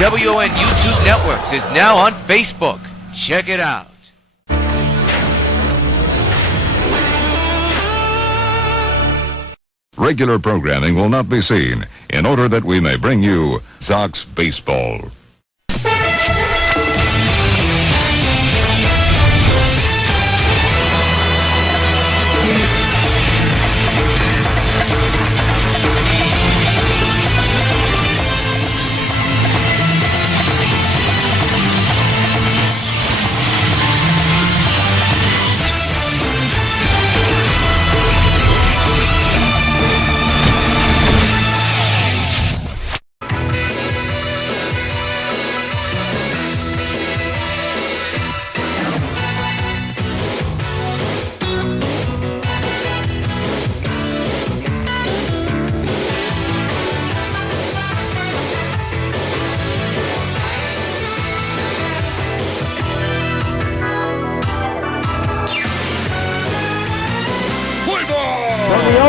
WON YouTube Networks is now on Facebook. Check it out. Regular programming will not be seen in order that we may bring you Sox Baseball.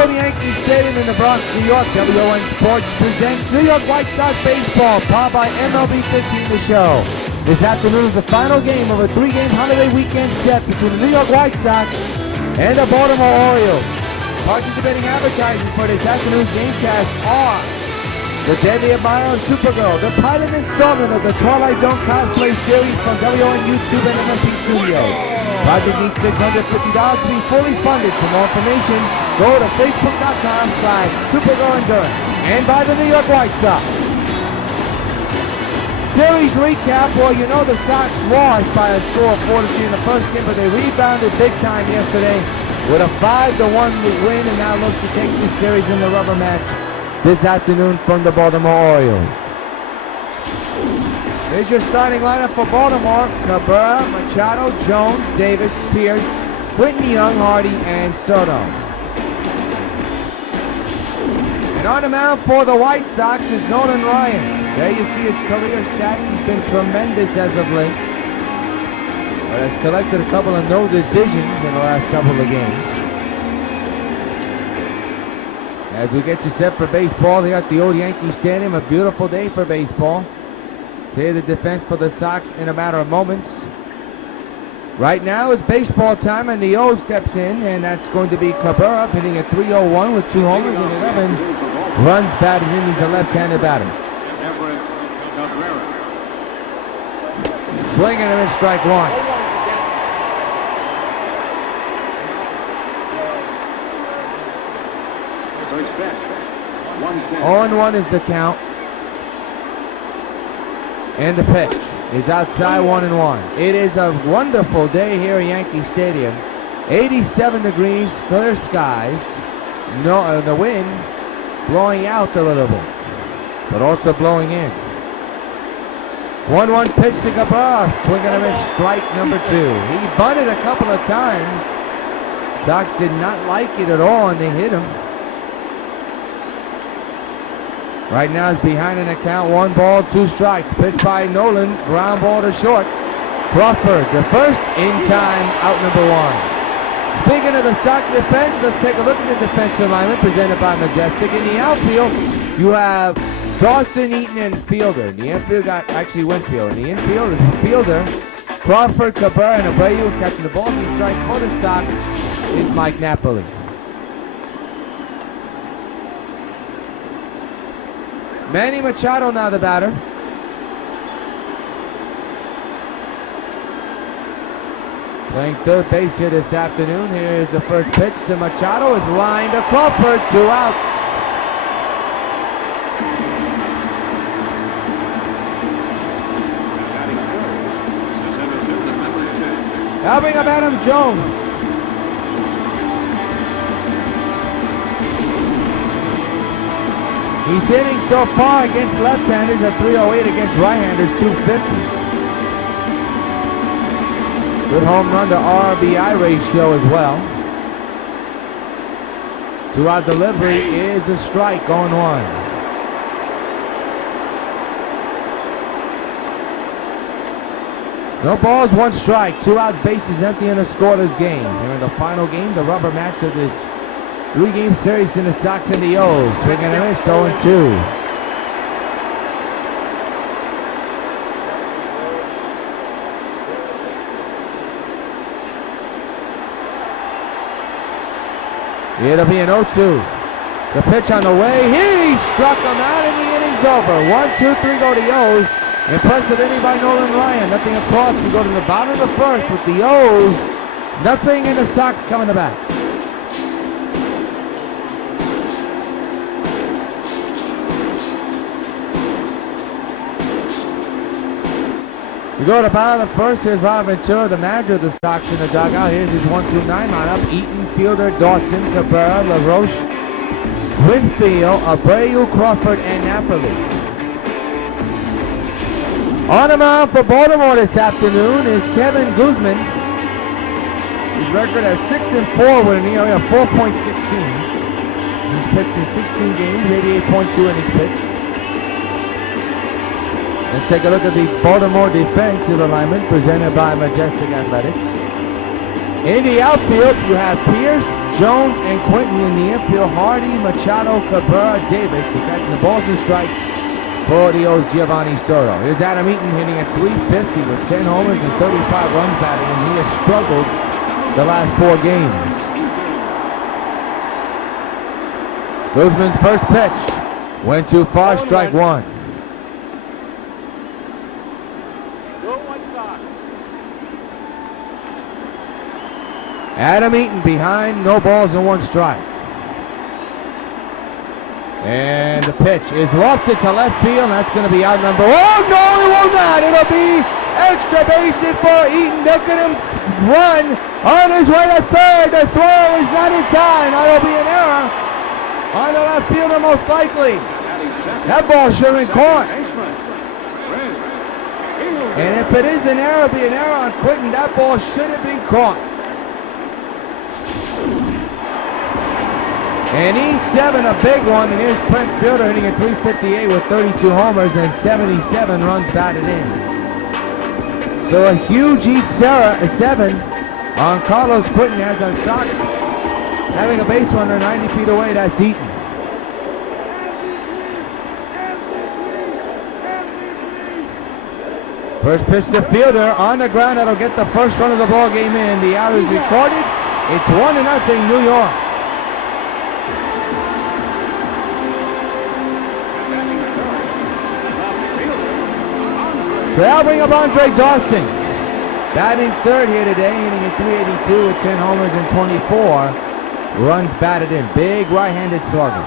Yankee Stadium in the Bronx, New York, WON Sports presents New York White Sox Baseball, powered by MLB 15 The Show. This afternoon is the final game of a three-game holiday weekend set between the New York White Sox and the Baltimore Orioles. Participating advertisers for this afternoon's Gamecast are the Deadly Admirer of Supergirl, the pilot installment of the Twilight Zone cosplay series from WON YouTube and MLB Studios. Project needs $650 to be fully funded. For more information, go to facebook.com/SuperGirlEndurance and by the New York White Sox. Series recap, well, you know the Sox lost by a score of 4-3 in the first game, but they rebounded big time yesterday with a 5-1 win and now looks to take this series in the rubber match this afternoon from the Baltimore Orioles. Here's your starting lineup for Baltimore: Cabrera, Machado, Jones, Davis, Pierce, Whitney, Young, Hardy, and Soto. And on the mound for the White Sox is Nolan Ryan. There you see his career stats. He's been tremendous as of late, but has collected a couple of no decisions in the last couple of games. As we get you set for baseball here at the old Yankee Stadium, a beautiful day for baseball. Say the defense for the Sox in a matter of moments. Right now it's baseball time, and the O steps in, and that's going to be Cabrera, hitting at .301 with 2 homers and 11 runs batted in. He's a left-handed batter. Swinging and a miss, strike one. 0-1 is the count. And the pitch is outside, 1-1. It is a wonderful day here at Yankee Stadium. 87 degrees, clear skies. The wind blowing out a little bit, but also blowing in. 1-1 pitch to Cabrera. Swing and a miss, strike number 2. He bunted a couple of times. Sox did not like it at all, and they hit him. Right now is behind in the count, 1 ball, 2 strikes. Pitch by Nolan, ground ball to short. Crawford, the first in time, out number 1. Speaking of the Sox defense, let's take a look at the defensive alignment presented by Majestic. In the outfield, you have Dawson, Eaton, and Fielder. In the infield got actually Winfield. In the infield is Fielder, Crawford, Cabrera, and Abreu. Catching the ball to strike for the Sox is Mike Napoli. Manny Machado now the batter. Playing third base here this afternoon. Here is the first pitch to Machado. Is lined to Crawford. 2 outs. Helping up Adam Jones. He's hitting so far against left-handers at .308, against right-handers .250. Good home run to RBI ratio as well. 2-out delivery is a strike, 0-1. No balls, 1 strike, 2 outs, bases empty, and a scoreless game. Here in the final game, the rubber match of this 3-game series in the Sox and the O's. Swing and a miss, 0-2. It'll be an 0-2. The pitch on the way. He struck him out and the inning's over. 1, 2, 3 go to the O's. Impressive inning by Nolan Ryan. Nothing across. We go to the bottom of the first with the O's. Nothing in the Sox coming to bat. We go to the bottom of the first. Here's Ron Ventura, the manager of the Sox, in the dugout. Here's his 1 through 9 lineup. Eaton, Fielder, Dawson, Cabrera, LaRoche, Winfield, Abreu, Crawford, and Napoli. On the mound for Baltimore this afternoon is Kevin Guzman. His record has 6-4 with an ERA of 4.16. He's pitched in 16 games, 88.2 innings pitched. Let's take a look at the Baltimore defensive alignment presented by Majestic Athletics. In the outfield, you have Pierce, Jones, and Quinton. In the infield, Hardy, Machado, Cabrera, Davis. He catches the balls and strikes for the O's, Giovanni Soto. Here's Adam Eaton hitting at .350 with 10 homers and 35 runs batted, and he has struggled the last 4 games. Guzman's first pitch went too far, strike 1. Adam Eaton behind, no balls and 1 strike. And the pitch is lofted to left field, and that's going to be out number. Oh, no, it will not. It'll be extra base hit for Eaton. Look at him run on his way to third. The throw is not in time. That'll be an error on the left fielder, most likely. That ball should have been caught. And if it is an error, it'll be an error on Quinton. That ball should have been caught. And E7, a big one, and here's Brent Fielder hitting at .358 with 32 homers and 77 runs batted in. So a huge E7 on Carlos Quinton as our Sox having a base runner 90 feet away. That's Eaton. First pitch to Fielder on the ground. That'll get the first run of the ball game in. The out is recorded. It's 1-0 New York. So that'll bring up Andre Dawson. Batting third here today, hitting at .382 with 10 homers and 24 runs batted in. Big right-handed slugger.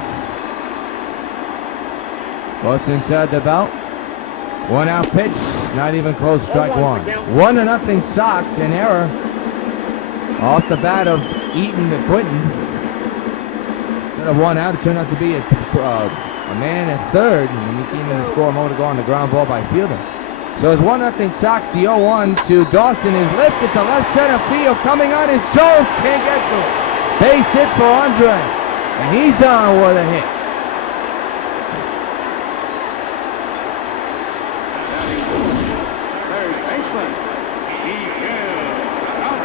Close inside the belt. 1 out pitch, not even close, strike 1. 1-0 Sox, an error off the bat of Eaton to Quinton. Instead of 1 out, it turned out to be a man at third, and he came in to score a moment ago on the ground ball by Fielder. So it's 1-0 Sox. The 0-1 to Dawson is lifted to left center field. Coming on is Jones. Can't get to it. Base hit for Andre. And he's on with a hit.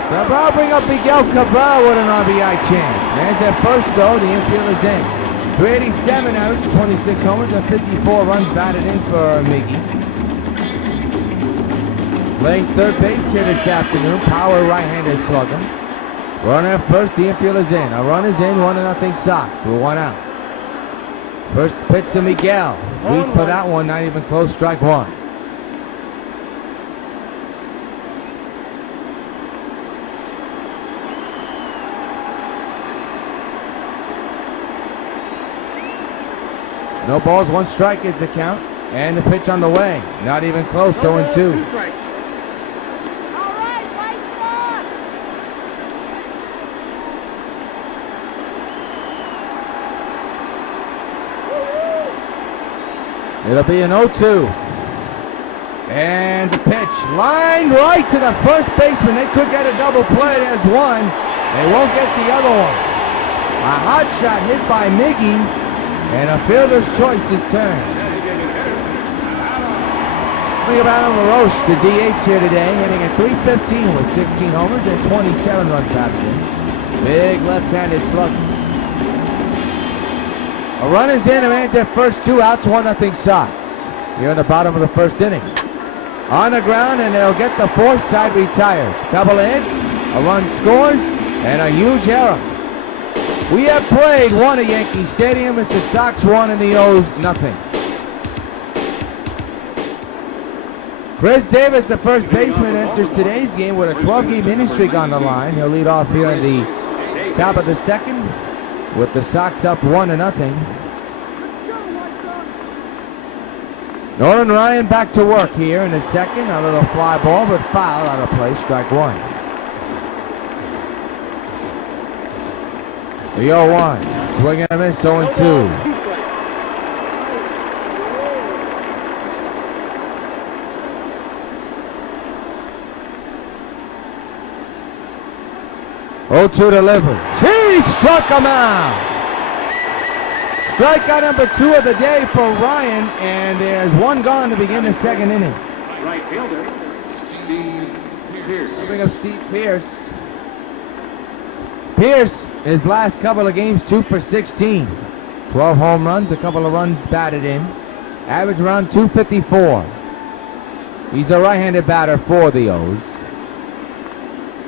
So I'll bring up Miguel Cabrera with an RBI chance. Man's at first though. The infield is in. 387 average, 26 homers and 54 runs batted in for Miggy. Playing third base here this afternoon, power right-handed slugger. Runner at first, the infield is in. A run is in, 1-0 Sox with 1 out. First pitch to Miguel. Reach for that one, not even close, strike 1. No balls, 1 strike is the count. And the pitch on the way, not even close, 0-2. It'll be an 0-2. And the pitch lined right to the first baseman. They could get a double play. There's one. They won't get the other one. A hot shot hit by Miggy, and a fielder's choice is turned. Think about LaRoche, the DH here today, hitting at .315 with 16 homers and 27 runs batted in. Big left-handed slugger. A run is in, a man's at first, 2 outs, 1-0 Sox. Here in the bottom of the first inning. On the ground, and they'll get the fourth side retired. Couple of hits, a run scores, and a huge error. We have played one at Yankee Stadium. It's the Sox 1 and the O's nothing. Chris Davis, the first baseman, enters today's game with a 12-game hitting streak on the line. He'll lead off here in the top of the second with the Sox up 1-0. Nolan Ryan back to work here in the second. A little fly ball, but foul out of play. Strike one. The 0-1. Swing and a miss, 0-2. Delivery. He struck him out. Strikeout number 2 of the day for Ryan, and there's one gone to begin the second inning. Right fielder, Steve Pierce. I'll bring up Steve Pierce. Pierce, his last couple of games, 2 for 16. 12 home runs, a couple of runs batted in. Average around 254. He's a right-handed batter for the O's.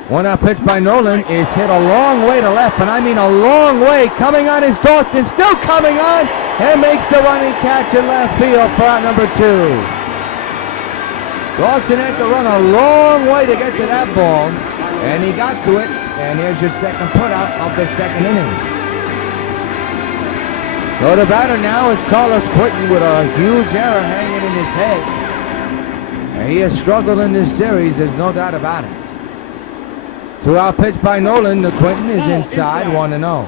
1-out pitch by Nolan is hit a long way to left, and I mean a long way. Coming on is Dawson, still coming on, and makes the running catch in left field for out number 2. Dawson had to run a long way to get to that ball, and he got to it, and here's your second putout of the second inning. So the batter now is Carlos Quinton with a huge error hanging in his head. And he has struggled in this series, there's no doubt about it. 2-out pitch by Nolan. The Quinton is inside, 1-0.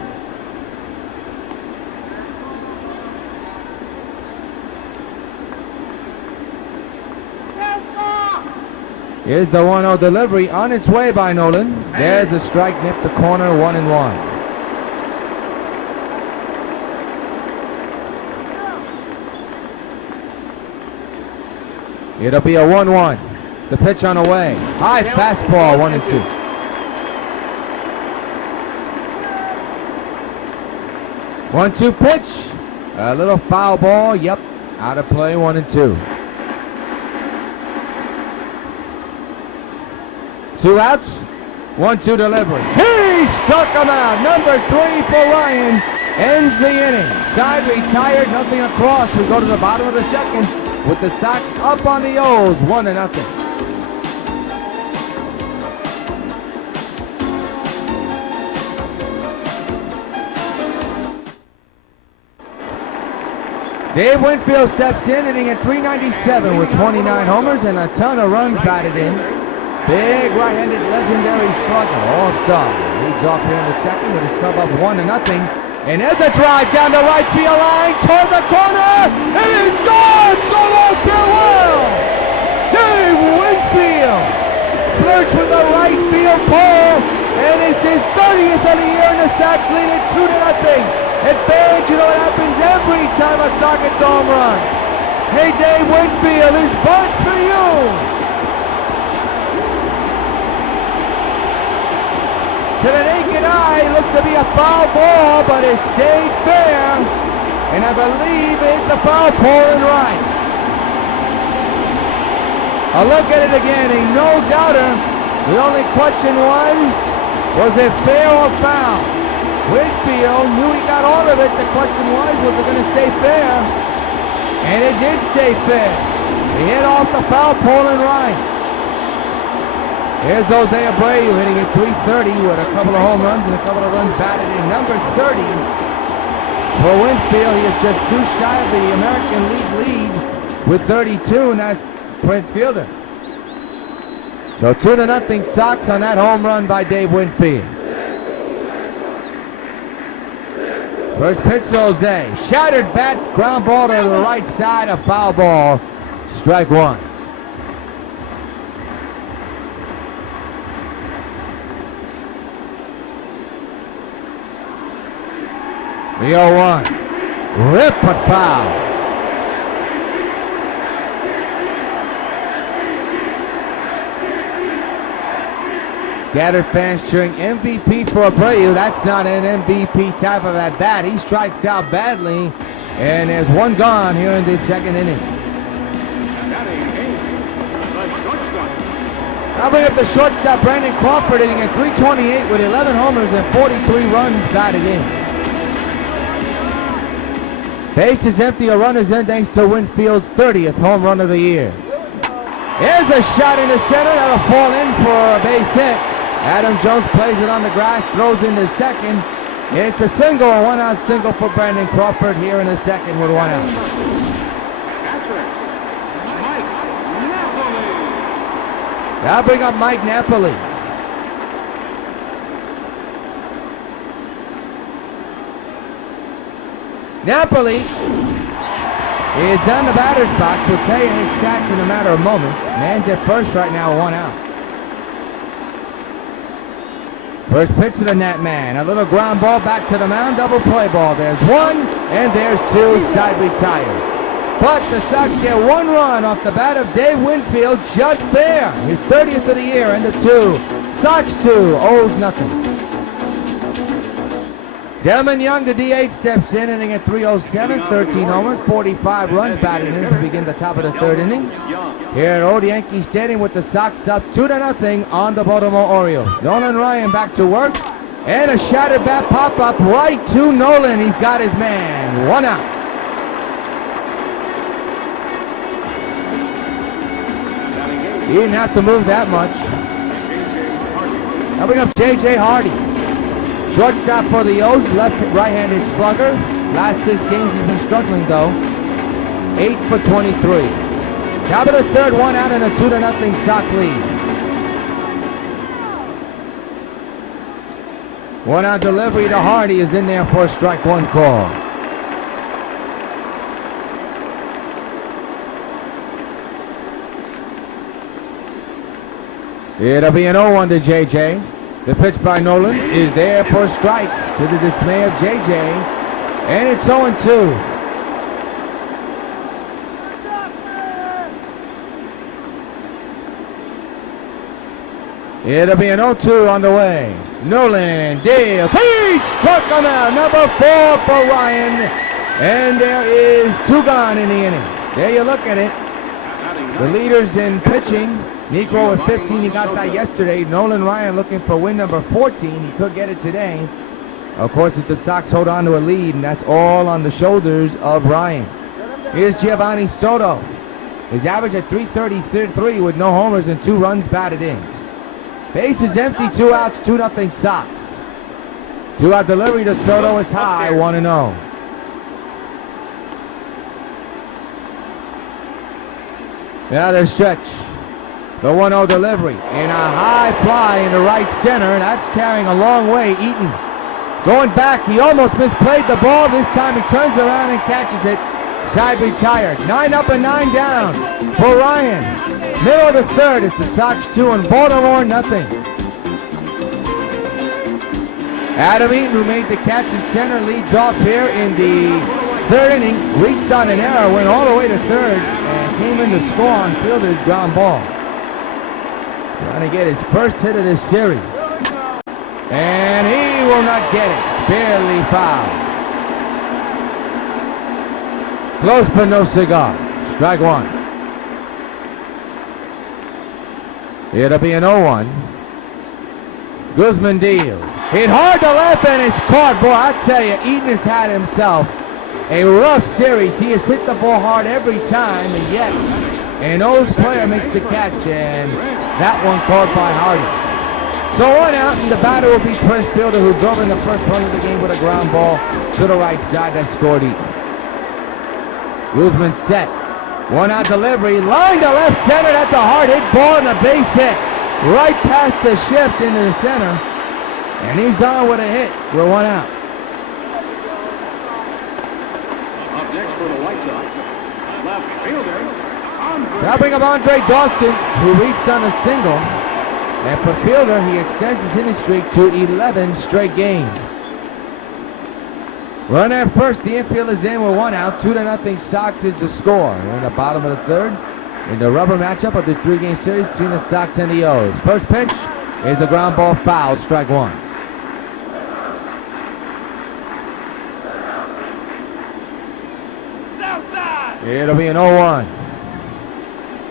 Here's the 1-0 delivery on its way by Nolan. There's a strike, nipped the corner, 1-1. It'll be a 1-1. The pitch on the way. High fastball, 1-2. 1-2 pitch. A little foul ball. Yep. Out of play, 1-2. 2 outs. 1-2 delivery. He struck him out. Number 3 for Ryan. Ends the inning. Side retired. Nothing across. We go to the bottom of the second with the Sox up on the O's, 1-0. Dave Winfield steps in, hitting at .397 with 29 homers and a ton of runs batted in. Big right-handed legendary slugger, all-star. Leads off here in the second with his club up 1-0. And there's a drive down the right field line toward the corner. It is gone! So long, farewell! Dave Winfield flirts with the right field pole, and it's his 30th of the year, and the Sox lead it 2-0. At fans, you know what happens every time a Sox gets a home run. Hey, Dave Winfield, is bunt for you. To the naked eye, looked to be a foul ball, but it stayed fair. And I believe it hit the foul pole and right. A look at it again, a no-doubter. The only question was it fair or foul? Winfield knew he got all of it. The question was it going to stay fair? And it did stay fair. He hit off the foul pole and right. Here's Jose Abreu hitting at .330 with a couple of home runs and a couple of runs batted in. Number 30 for Winfield. He is just too shy of the American League lead with 32, and that's Brent Fielder. So 2-0 Sox on that home run by Dave Winfield. First pitch to Jose. Shattered bat, ground ball to the right side, a foul ball. Strike one. The 0-1. Rip but foul. Scattered fans cheering MVP for Abreu. That's not an MVP type of at bat. He strikes out badly, and there's one gone here in the second inning. I'll bring up the shortstop, Brandon Crawford, hitting at .328 with 11 homers and 43 runs batted in. Base is empty, a runner's in thanks to Winfield's 30th home run of the year. Here's a shot in the center, that'll fall in for a base hit. Adam Jones plays it on the grass, throws into second. It's a single, a one-out single for Brandon Crawford here in the second with one out. That'll bring up Mike Napoli. Napoli is on the batter's box. We'll tell you his stats in a matter of moments. Man's at first right now, one out. First pitch to the net man. A little ground ball back to the mound. Double play ball. There's one, and there's two. Side retired. But the Sox get one run off the bat of Dave Winfield just there. His 30th of the year, and the two. Sox 2, O's nothing. Delman Young, the DH, steps in, inning at 3:07, 13 homers, 45 runs batted in to begin the top of the third inning. Here at old Yankee Stadium with the Sox up 2-0 on the Baltimore Orioles. Nolan Ryan back to work, and a shattered bat pop-up right to Nolan. He's got his man, one out. He didn't have to move that much. Now bring up J.J. Hardy. Shortstop for the O's, right-handed slugger. Last 6 games he's been struggling though. 8 for 23. Top of the third, one out and a 2-0 Sox lead. One out delivery to Hardy is in there for a strike one call. It'll be an 0-1 to J.J. The pitch by Nolan is there for a strike to the dismay of J.J. And it's 0-2. It'll be an 0-2 on the way. Nolan deals. He struck him out. Number 4 for Ryan. And there is 2 gone in the inning. There you look at it. The leaders in pitching. Negro with 15, he got that yesterday. Nolan Ryan looking for win number 14. He could get it today. Of course, if the Sox hold on to a lead, and that's all on the shoulders of Ryan. Here's Giovanni Soto. His average at .333 with no homers and 2 runs batted in. Base is empty, 2 outs, 2-0 Sox. 2-out delivery to Soto is high, 1-0. Now the stretch. The 1-0 delivery and a high fly into right center. That's carrying a long way. Eaton going back. He almost misplayed the ball. This time he turns around and catches it. Side retired. 9 up and 9 down for Ryan. Middle of the third. It's the Sox 2 and Baltimore nothing. Adam Eaton, who made the catch in center, leads off here in the third inning. Reached on an error, went all the way to third, and came in to score on fielder's ground ball. Trying to get his first hit of this series. And he will not get it. It's barely foul. Close but no cigar. Strike one. It'll be an 0-1. Guzman deals. Hit hard to left and it's caught. Boy, I tell you, Eaton has had himself a rough series. He has hit the ball hard every time, and yet an O's player makes the catch, and that one caught by Hardy. So 1 out, and the batter will be Prince Fielder, who drove in the first run of the game with a ground ball to the right side that scored Eaton. Guzman set. 1 out delivery, line to left center. That's a hard hit ball and a base hit. Right past the shift into the center. And he's on with a hit. We're 1 out. Up next for the White Sox, left fielder. Now bring up Andre Dawson, who reached on a single. And for Fielder, he extends his hitting streak to 11 straight games. Runner at first, the infield is in with 1 out. 2-0 Sox is the score. We're in the bottom of the third in the rubber matchup of this 3-game series between the Sox and the O's. First pitch is a ground ball foul, strike one. It'll be an 0-1.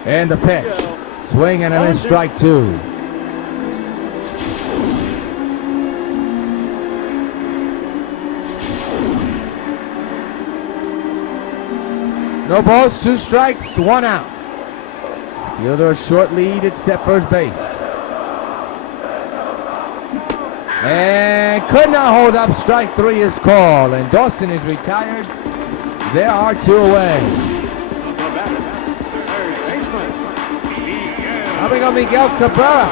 And the pitch. Swing and a miss, strike two. No balls, 2 strikes, 1 out. Fielder a short lead at set first base. And could not hold up. Strike 3 is called. And Dawson is retired. There are 2 away. Coming on Miguel Cabrera.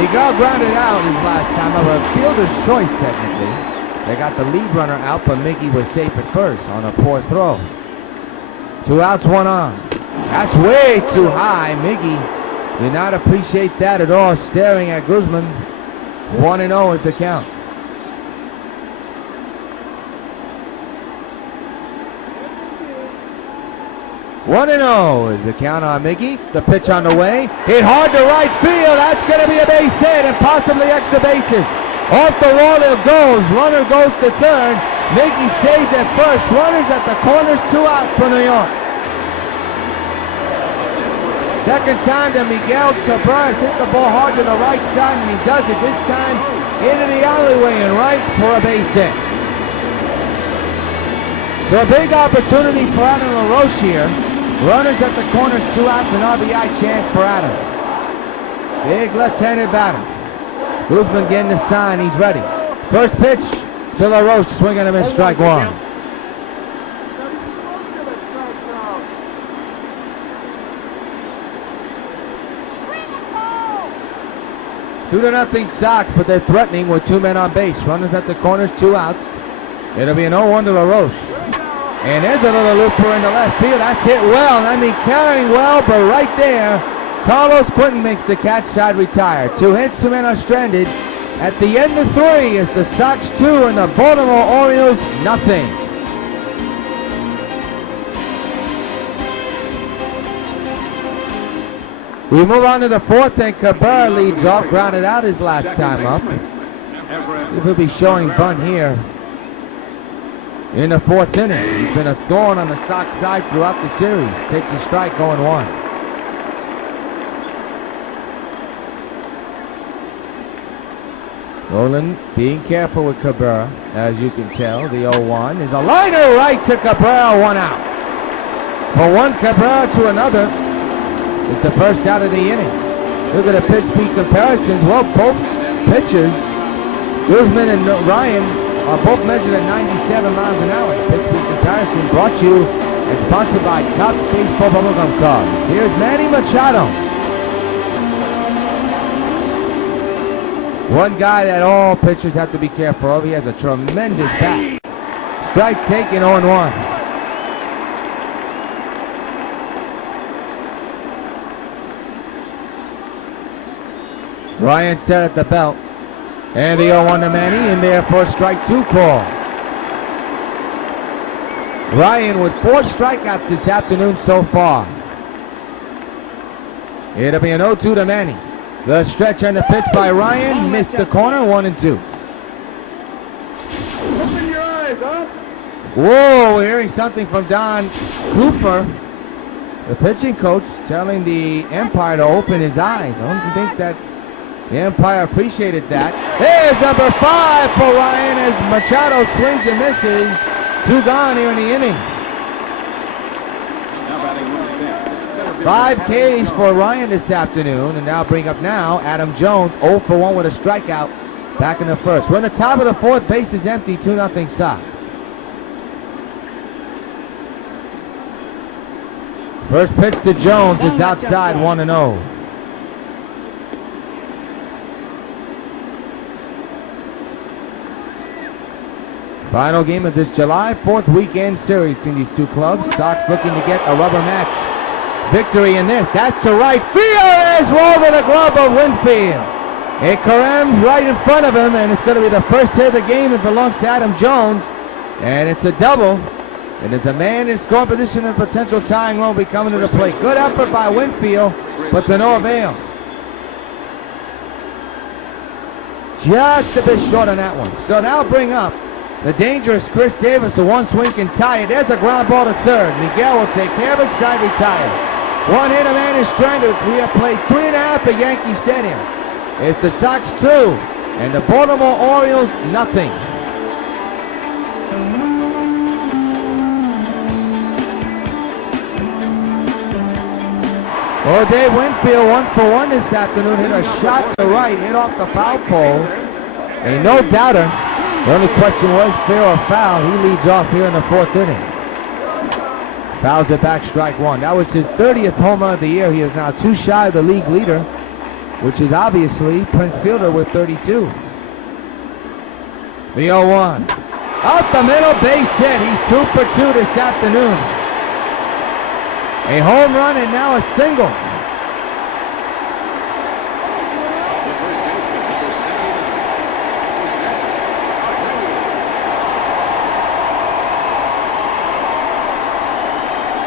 Miguel grounded out his last time of a fielder's choice technically. They got the lead runner out, but Miggy was safe at first on a poor throw. 2 outs, 1 on. That's way too high. Miggy did not appreciate that at all, staring at Guzman. 1-0 is the count. One and 0 is the count on Miggy. The pitch on the way. Hit hard to right field. That's going to be a base hit and possibly extra bases. Off the wall it goes. Runner goes to third. Miggy stays at first. Runners at the corners. 2 out for New York. Second time that Miguel Cabrera hit the ball hard to the right side, and he does it this time into the alleyway and right for a base hit. So a big opportunity for Adam LaRoche here. Runners at the corners, 2 outs, an RBI chance for Adam. Big left-handed batter. Guzman getting the sign, he's ready. First pitch to LaRoche, swing and a miss, strike 1. Two to nothing Sox, but they're threatening with 2 men on base. Runners at the corners, 2 outs. It'll be an 0-1 to LaRoche. And there's a little looper in the left field. That's hit well. I mean, carrying well, but right there, Carlos Quinton makes the catch, side retired. 2 hits, 2 men are stranded. At the end of 3, it's the Sox 2 and the Baltimore Orioles nothing. We move on to the 4th, and Cabrera leads off, grounded out his last time up. See if he'll be showing bunt here in the 4th inning. He's been a thorn on the Sox side throughout the series. Takes a strike, going 1. Roland being careful with Cabrera, as you can tell. The 0-1 is a liner right to Cabrera, 1 out. For one Cabrera to another. It's the first out of the inning. Look at the pitch speed comparisons. Well, both pitchers, Guzman and Ryan, are both measured at 97 miles an hour. Pitch speed comparison brought you and sponsored by Top Baseball Bubblegum Cards. Here's Manny Machado. One guy that all pitchers have to be careful of. He has a tremendous bat. Strike taken, 0-1. Ryan set at the belt. And the 0-1 to Manny in there for a strike 2 call. Ryan with 4 strikeouts this afternoon so far. It'll be an 0-2 to Manny. The stretch and the pitch by Ryan. Missed the corner, 1-2. Open your eyes, huh? Whoa, we're hearing something from Don Cooper, the pitching coach, telling the umpire to open his eyes. I don't think that the umpire appreciated that. There's number 5 for Ryan as Machado swings and misses. 2 gone here in the inning. 5 Ks for Ryan this afternoon, and now bring up Adam Jones, 0 for 1 with a strikeout back in the first. We're in the top of the 4th, base is empty, 2-0 Sox. First pitch to Jones is outside, 1-0. Final game of this July 4th weekend series between these 2 clubs. Sox looking to get a rubber match victory in this. That's to right field. It's over the glove of Winfield. It caroms right in front of him, and it's going to be the first hit of the game. It belongs to Adam Jones, and it's a double. And as a man in scoring position and potential tying run will be coming to the plate. Good effort by Winfield, but to no avail. Just a bit short on that one. So now bring up the dangerous Chris Davis. The 1 swing can tie it. There's a ground ball to third. Miguel will take care of it. Side retired. 1 hit, a man is stranded. We have played 3.5 at Yankee Stadium. It's the Sox 2 and the Baltimore Orioles nothing. Well, Dave Winfield, 1 for 1 this afternoon, hit a shot to right, hit off the foul pole. A no doubter. The only question was fair or foul. He leads off here in the 4th inning. Fouls it back, strike 1. That was his 30th home run of the year. He is now 2 shy of the league leader, which is obviously Prince Fielder with 32. The 0-1. Out the middle, base hit. He's 2 for 2 this afternoon. A home run and now a single.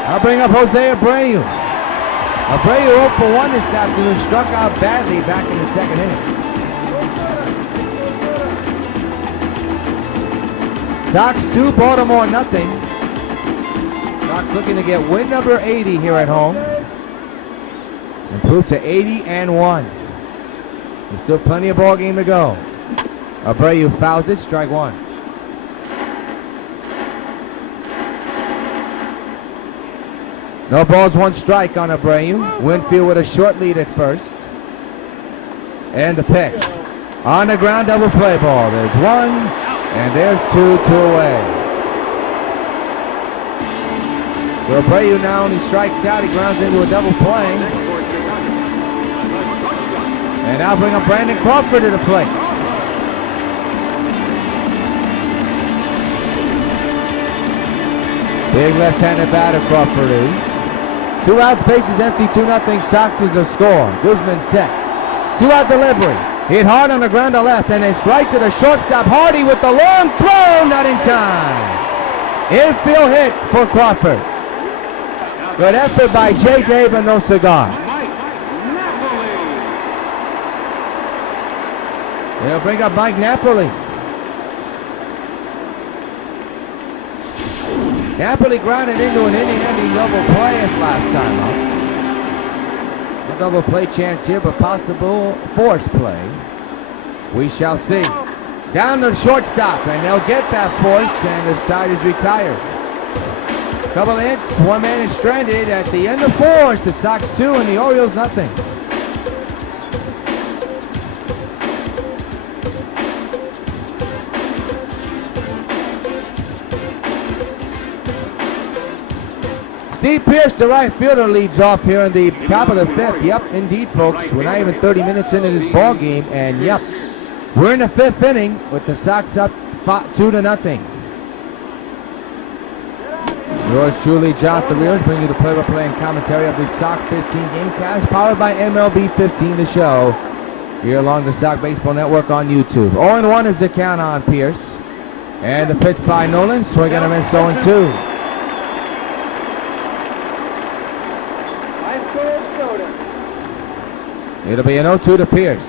I'll bring up Jose Abreu. Abreu 0 for 1 this afternoon, struck out badly back in the 2nd inning. Sox 2, Baltimore nothing. Sox looking to get win number 80 here at home. Improve to 80-1. There's still plenty of ball game to go. Abreu fouls it, strike 1. No balls, 1 strike on Abreu. Winfield with a short lead at first. And the pitch. On the ground, double play ball. There's 1, and there's 2 away. So Abreu now only strikes out. He grounds into a double play. And now bring up Brandon Crawford to the plate. Big left-handed batter Crawford is. 2 outs, bases empty, 2-0. Sox is a score. Guzman set. 2 out delivery. Hit hard on the ground to left, and it's right to the shortstop. Hardy with the long throw, not in time. Infield hit for Crawford. Good effort by J. Dave and no cigar. They'll bring up Mike Napoli. Napoli grounded into an inning-ending double play his last time up. A double play chance here, but possible force play. We shall see. Down to the shortstop, and they'll get that force, and the side is retired. Couple of hits, 1 man is stranded at the end of 4. It's the Sox 2 and the Orioles nothing. Steve Pearce, the right fielder, leads off here in the top of the 5th. Yep, indeed, folks. We're not even 30 minutes into this ball game, and yep, we're in the 5th inning with the Sox up 2-0. Yours truly, Jonathan Rios, bringing you the play-by-play and commentary of the Sox 15 Gamecast, powered by MLB 15, the show, here along the Sox Baseball Network on YouTube. 0-1 is the count on Pearce, and the pitch by Nolan, swing and a miss, 0-2. It'll be an 0-2 to Pearce.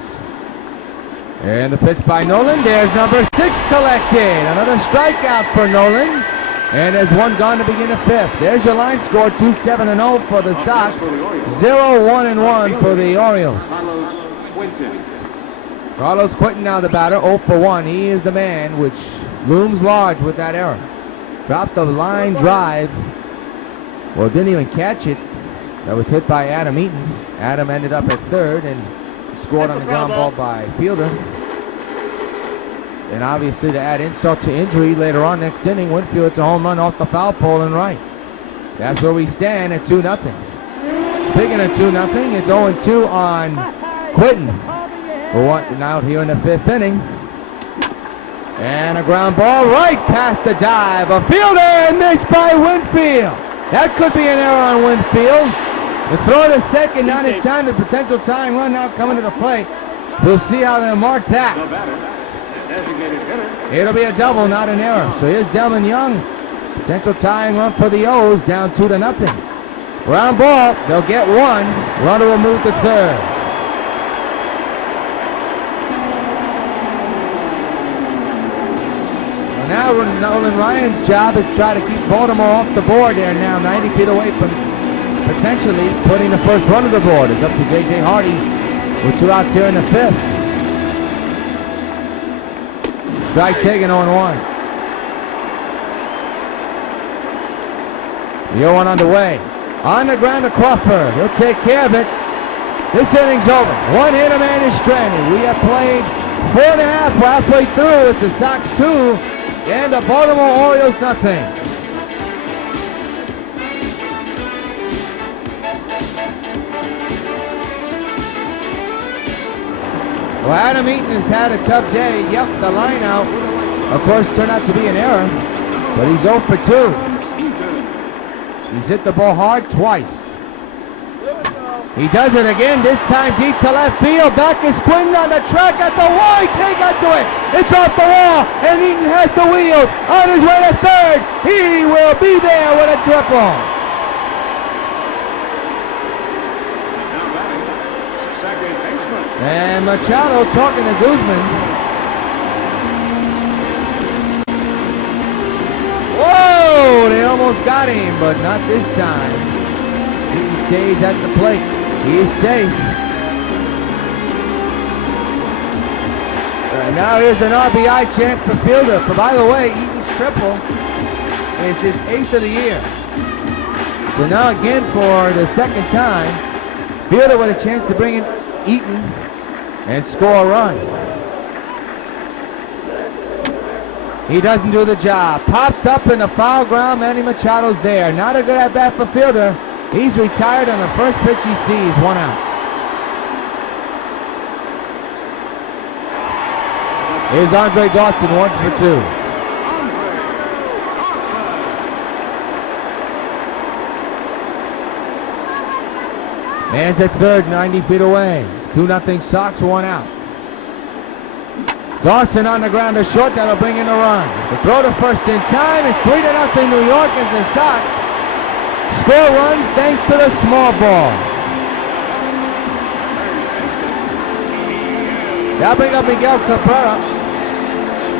And the pitch by Nolan. There's number 6 collected. Another strikeout for Nolan. And there's 1 gone to begin the 5th. There's your line score, 2-7-0 for the Sox. 0-1-1 for the Orioles. Carlos Quinton now the batter, 0 for 1. He is the man which looms large with that error. Dropped the line drive. Well, didn't even catch it. That was hit by Adam Eaton. Adam ended up at 3rd and scored on the ground ball by Fielder. And obviously to add insult to injury later on next inning, Winfield hits a home run off the foul pole and right. That's where we stand at 2-0. Speaking of 2-0, it's 0-2 on Quinton. We're one out here in the 5th inning. And a ground ball right past the dive. A fielder and missed by Winfield. That could be an error on Winfield. The throw to second, not in time. The potential tying run now coming to the plate. We'll see how they mark that. It'll be a double, not an error. So here's Delman Young. Potential tying run for the O's, down 2-0. Ground ball, they'll get 1. Runner will move to 3rd. Now Nolan Ryan's job is to try to keep Baltimore off the board there now, 90 feet away from potentially putting the first run of the board. It's up to J.J. Hardy with 2 outs here in the 5th. Strike taken, 0-1. The 0-1 underway. On the ground to Crawford. He'll take care of it. This inning's over. One hit, a man is stranded. We have played 4.5. We're halfway through. It's the Sox 2 and the Baltimore Orioles nothing. Well, Adam Eaton has had a tough day. Yep, the line out, of course, turned out to be an error, but he's 0 for 2. He's hit the ball hard twice. He does it again, this time deep to left field. Back is Quinn on the track at the wall. He can't get to it. It's off the wall, and Eaton has the wheels on his way to third. He will be there with a triple. And Machado talking to Guzman. Whoa! They almost got him, but not this time. He stays at the plate. He is safe. Now here's an RBI chant for Fielder. By the way, Eaton's triple. It's his 8th of the year. So now again for the second time, Fielder with a chance to bring in Eaton and score a run. He doesn't do the job. Popped up in the foul ground. Manny Machado's there. Not a good at bat for Fielder. He's retired on the first pitch he sees. 1 out. Here's Andre Dawson, 1 for 2. Man's at third, 90 feet away. 2-0 Sox, 1 out. Dawson on the ground to short. That'll bring in a run. The throw to first in time. It's 3-0 New York as the Sox score runs thanks to the small ball. That'll bring up Miguel Cabrera.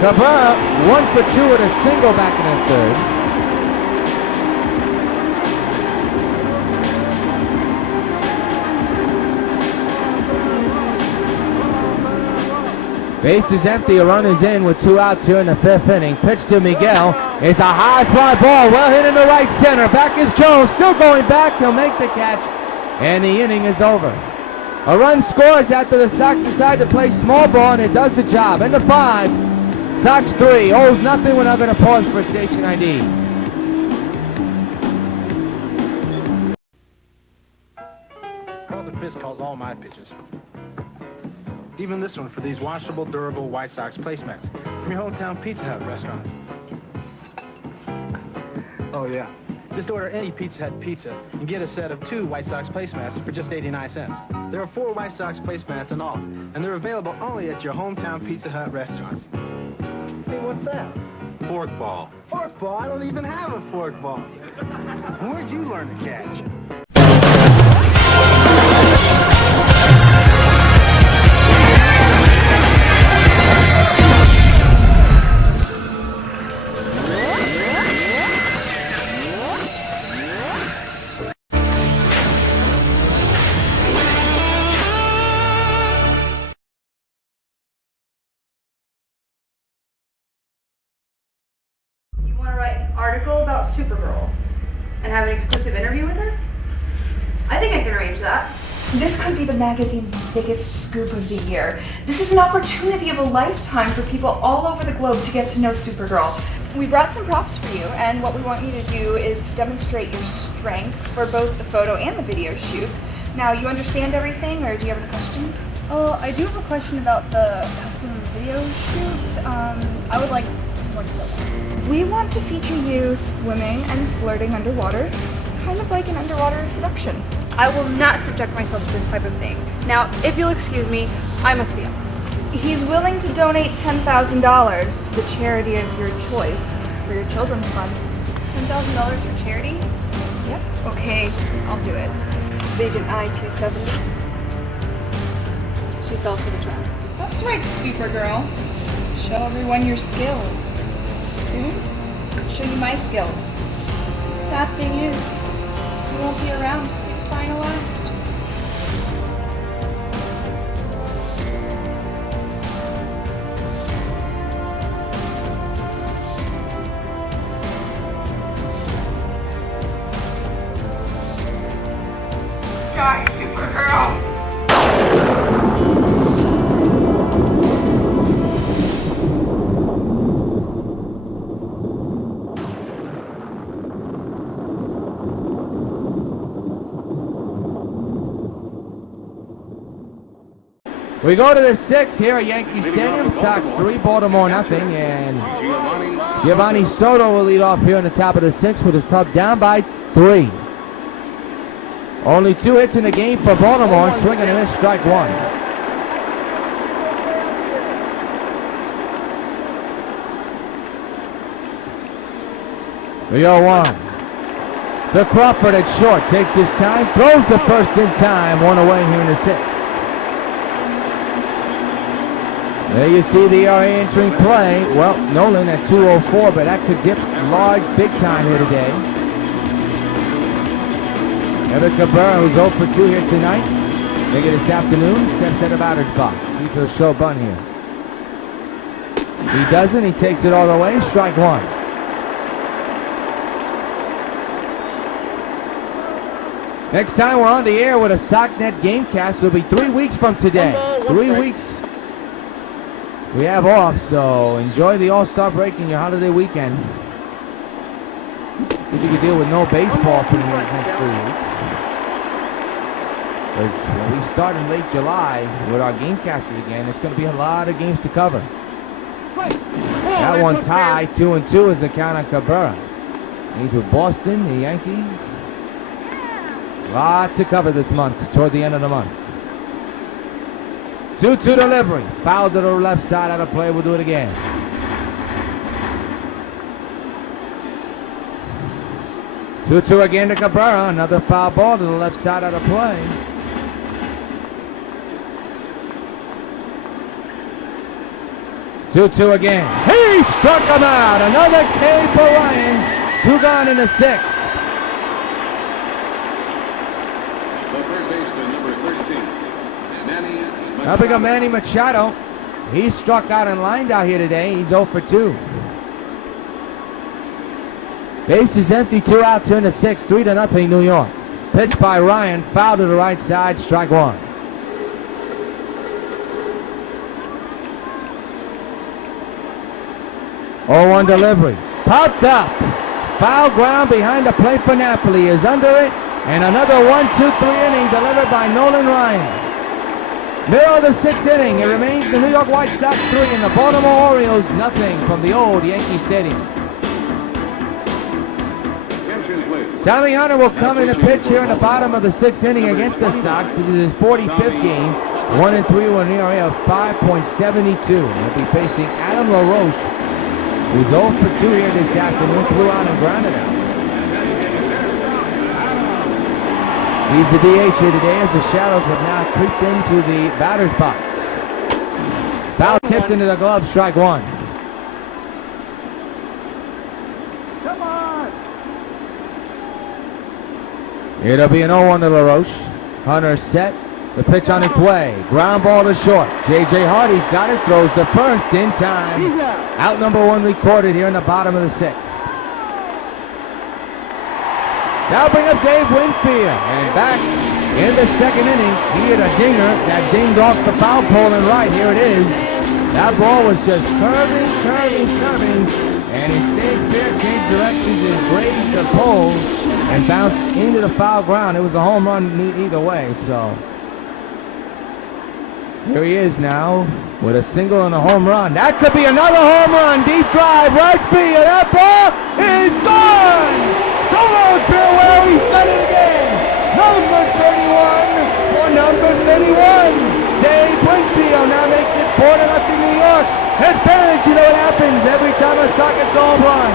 Cabrera 1 for 2 with a single back in his third. Base is empty, a run is in with 2 outs here in the 5th inning. Pitch to Miguel. It's a high fly ball, well hit in the right center. Back is Jones, still going back. He'll make the catch, and the inning is over. A run scores after the Sox decide to play small ball, and it does the job. Into 5, Sox 3, O's nothing. We're now going to pause for station ID. Carlton Fisk calls all my pitches. Even this one for these washable, durable White Sox placemats from your hometown Pizza Hut restaurants. Oh, yeah. Just order any Pizza Hut pizza and get a set of 2 White Sox placemats for just 89 cents. There are 4 White Sox placemats in all, and they're available only at your hometown Pizza Hut restaurants. Hey, what's that? Fork ball. Fork ball? I don't even have a fork ball. Where'd you learn to catch? Article about Supergirl and have an exclusive interview with her? I think I can arrange that. This could be the magazine's biggest scoop of the year. This is an opportunity of a lifetime for people all over the globe to get to know Supergirl. We brought some props for you, and what we want you to do is to demonstrate your strength for both the photo and the video shoot. Now, you understand everything, or do you have any questions? Oh, I do have a question about the custom video shoot. I would like some more details. We want to feature you swimming and flirting underwater, kind of like an underwater seduction. I will not subject myself to this type of thing. Now, if you'll excuse me, I must be off. He's willing to donate $10,000 to the charity of your choice for your children's fund. $10,000 for charity? Yep. Okay, I'll do it. Agent I-270. She fell for the trap. That's right, Supergirl. Show everyone your skills. See? Show you my skills. Sad thing is, you won't be around to see the final act. die, Supergirl. We go to the 6th here at Yankee Stadium. Sox 3, Baltimore nothing, and Giovanni Soto will lead off here in the top of the 6th with his club down by 3. Only 2 hits in the game for Baltimore. Swing and a miss, strike 1. The 0-1. To Crawford at short. Takes his time. Throws the first in time. 1 away here in the 6th. There you see the ERA entering play. Well, Nolan at 2.04, but that could dip large, big time here today. Evan Cabrera, who's 0 for 2 here tonight. Maybe this afternoon, steps out of batter's box. See if he'll show a bunt here. He doesn't. He takes it all the way. Strike 1. Next time we're on the air with a SockNet Gamecast, it'll be 3 weeks from today. 3 weeks. We have off, so enjoy the All-Star break in your holiday weekend. See if you can deal with no baseball for the next 3 weeks. Because when we start in late July with our Gamecasters again, it's going to be a lot of games to cover. That one's high. 2-2 is the count on Cabrera. He's with Boston, the Yankees. A lot to cover this month, toward the end of the month. 2-2 delivery. Foul to the left side out of play. We'll do it again. Two again to Cabrera. Another foul ball to the left side out of play. Two again. He struck him out. Another K for Ryan. 2 gone in the 6th. Now we got Manny Machado. He's struck out and lined out here today. He's 0 for 2. Base is empty, 2 outs here in the 6th. 3-0 New York. Pitch by Ryan. Foul to the right side. Strike 1. Oh, 0-1 delivery. Popped up. Foul ground behind the plate for Napoli is under it. And another 1-2-3 inning delivered by Nolan Ryan. Middle of the 6th inning, it remains the New York White Sox 3 and the Baltimore Orioles nothing from the old Yankee Stadium. Tommy Hunter will come in the pitch here in the bottom of the 6th inning against the Sox. This is his 45th game. 1-3 with an ERA of 5.72. He'll be facing Adam LaRoche, who's 0 for 2 here this afternoon. Flew out and grounded out. He's the DH here today as the shadows have now creeped into the batter's box. Foul tipped into the glove, strike 1. Come on! It'll be an 0-1 to LaRoche. Hunter set. The pitch on its way. Ground ball to short. J.J. Hardy's got it. Throws the first in time. Out number 1 recorded here in the bottom of the 6th. Now bring up Dave Winfield, and back in the 2nd inning, he hit a dinger that dinged off the foul pole and right. Here it is. That ball was just curving, and he stayed fair, changed directions, and grazed the pole and bounced into the foul ground. It was a home run either way, so here he is now with a single and a home run. That could be another home run. Deep drive, right field. That ball is gone. Solo farewell, he's done it again. Number 31 for number 31. Dave Winfield now makes it 4-0 New York. Advantage, you know what happens every time a Sox gets a home run.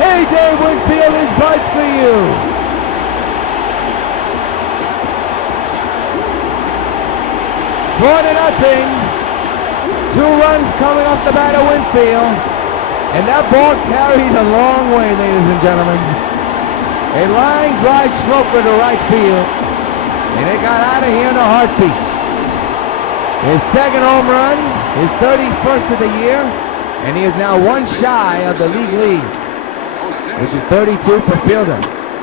Hey, Dave Winfield is bright for you. Four to nothing. 2 runs coming off the bat of Winfield. And that ball carried a long way, ladies and gentlemen. A line drive smoker to right field, and it got out of here in a heartbeat. His 2nd home run, his 31st of the year, and he is now 1 shy of the league lead, which is 32 for Fielder.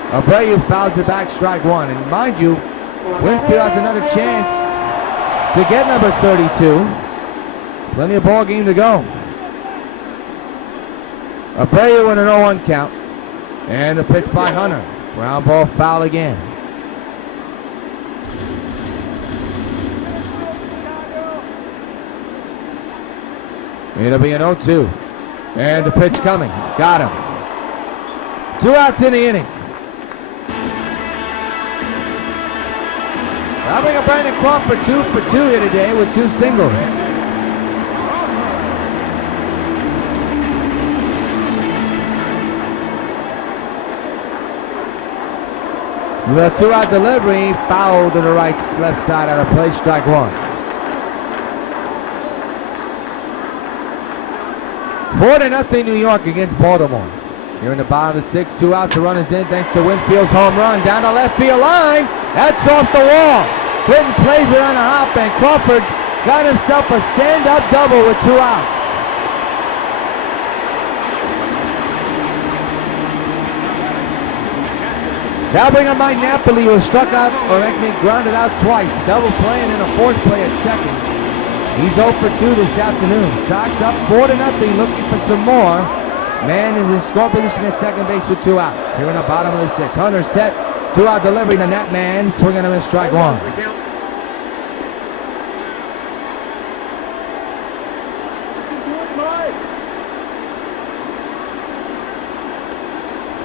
Abreu fouls it back, strike 1. And mind you, Winfield has another chance to get number 32. Plenty of ball game to go. Abreu with an 0-1 count. And the pitch by Hunter. Ground ball foul again. It'll be an 0-2. And the pitch coming. Got him. 2 outs in the inning. Having a Brandon Crawford 2 for 2 here today with 2 singles. The 2-out delivery fouled to the left side out of play, strike 1. 4-0 New York against Baltimore. Here in the bottom of the 6th, 2 outs, the runners in thanks to Winfield's home run down the left field line. That's off the wall. Clinton plays it on a hop, and Crawford's got himself a stand-up double with 2 outs. Now bring up Mike Napoli, who was struck out, or actually grounded out twice. Double play and then a force play at second. He's 0 for 2 this afternoon. Sox up 4-0, looking for some more. Man is in score position at second base with 2 outs. Here in the bottom of the 6th. Hunter set, 2-out delivery to that man, swinging him in strike 1.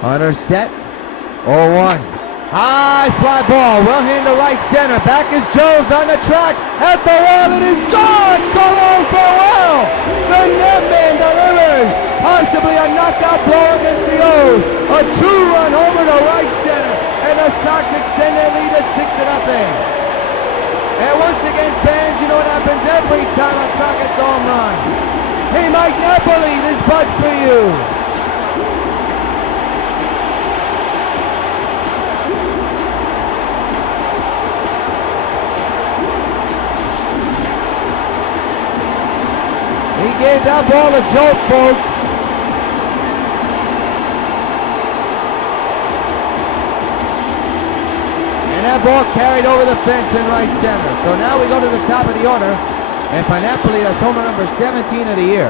Hunter set, 0-1. High fly ball, well hit to right center. Back is Jones on the track, at the wall, and it's gone! So long, farewell! The net man delivers, possibly a knockout blow against the O's. A 2-run homer to right center, and the Sox extend their lead to 6-0. And once again, fans, you know what happens every time a Sox gets a home run. Hey, Mike Napoli, this bud's for you. He gave that ball a jolt, folks. And that ball carried over the fence in right center. So now we go to the top of the order. And for Napoli, that's homer number 17 of the year.